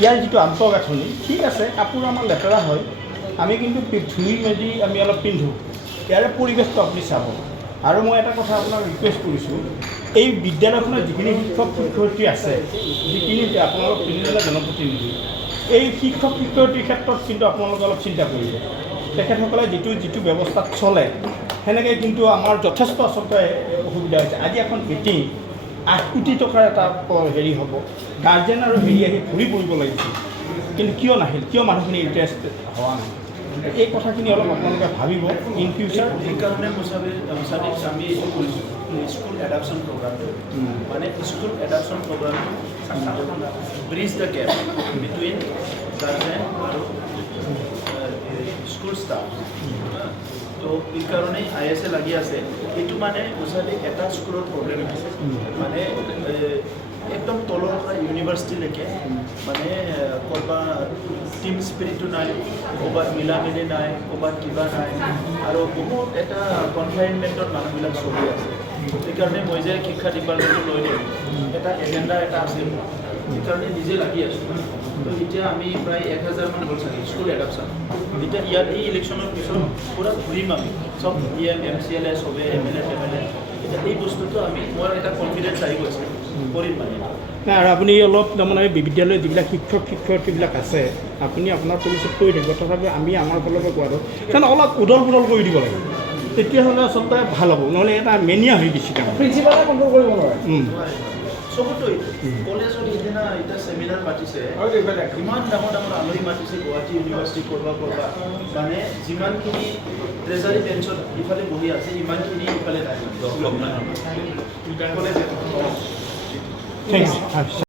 ইয়াৰ যিটো আন্তঃগাঁথনি ঠিক আছে, কাপোৰ আমাৰ লেতেৰা হয়, আমি কিন্তু ধুই মেলি আমি অলপ পিন্ধোঁ, ইয়াৰে পৰিৱেশটো আপুনি চাব। আৰু মই এটা কথা আপোনাক ৰিকুৱেষ্ট কৰিছোঁ, এই বিদ্যালয়খনত যিখিনি শিক্ষক শিক্ষয়িত্ৰী আছে, যিখিনি আপোনালোক তিনিজনে জনপ্ৰতিনিধি, এই শিক্ষক শিক্ষয়িত্ৰীৰ ক্ষেত্ৰত কিন্তু আপোনালোকে অলপ চিন্তা কৰিব। তেখেতসকলে যিটো ব্যৱস্থাত চলে সেনেকৈ কিন্তু আমাৰ যথেষ্ট আচলতে অসুবিধা হৈছে। আজি এখন মিটিং 8 কোটি টকাৰ এটা হেৰি হ'ব, গাৰ্জেন আৰু হেৰি আহি ঘূৰি পৰিব লাগিছিল, কিন্তু কিয় নাহিল, কিয় মানুহখিনি ইণ্টাৰেষ্ট হোৱা নাই, এই কথাখিনি অলপ আপোনালোকে ভাবিব ইন ফিউচাৰ। সেইকাৰণে আমি এইটো কৰিছোঁ স্কুল এডাপশ্যন প্ৰগ্ৰামটো, মানে স্কুল এডাপশ্যন প্ৰগ্ৰামটো bridge the gap between guardian আৰু স্কুল ষ্টাফ। তো এই কাৰণেই ISA লাগি আছে। এইটো মানে সঁচালি এটা স্কুলৰ প্ৰব্লেম আছে, মানে একদম তলৰ পৰা ইউনিভাৰ্চিটিলৈকে মানে ক'ৰবাত টিম স্পিৰিটটো নাই, ক'ৰবাত মিলা মিলি নাই, ক'ৰবাত কিবা নাই, আৰু বহুত এটা কনফাইনমেণ্টত মানুহবিলাক চলি আছে। সেইকাৰণে মই যে শিক্ষা ডিপাৰ্টমেণ্টটো লৈ দিওঁ, এটা এজেণ্ডা এটা আছে, সেইকাৰণে নিজে লাগি আছোঁ। তো এতিয়া আমি প্ৰায় 1000 মান হ'ল চাগে স্কুল এডাপশ্যন। এতিয়া ইয়াত এই ইলেকশ্যনৰ পিছত পূৰা ঘূৰিম আমি, চব EM MCLA চবে MLA এতিয়া এই বস্তুটো মোৰ এটা কনফিডেঞ্চ আহি গৈছে, কৰিম মানে। নাই, আৰু আপুনি অলপ তাৰমানে বিদ্যালয়ত যিবিলাক শিক্ষক শিক্ষয়িত্ৰীবিলাক আছে, আপুনি আপোনাৰ পলিচিত কৰি থাকিব, তথাপি আমি আমাৰ ফালৰ পৰা কোৱাটো কাৰণ অলপ উদল পুদল কৰি দিব লাগে, তেতিয়াহ'লে আচলতে ভাল হ'ব। নহ'লে এটা মেনিয়া হৈ গৈছে তাৰমানে প্ৰিন্সিপালে কণ্ট্ৰল কৰিব নোৱাৰে। চবতো কলেজত সিদিনা এতিয়া চেমিনাৰ পাতিছে, ইমান ডাঙৰ ডাঙৰ আলহী মাতিছে, গুৱাহাটী ইউনিভাৰ্চিটি কৰবা মানে যিমানখিনি ট্ৰেজাৰী বেঞ্চত ইফালে বহি আছে ইমানখিনি ইফালে নাই কলেজ। Thank U.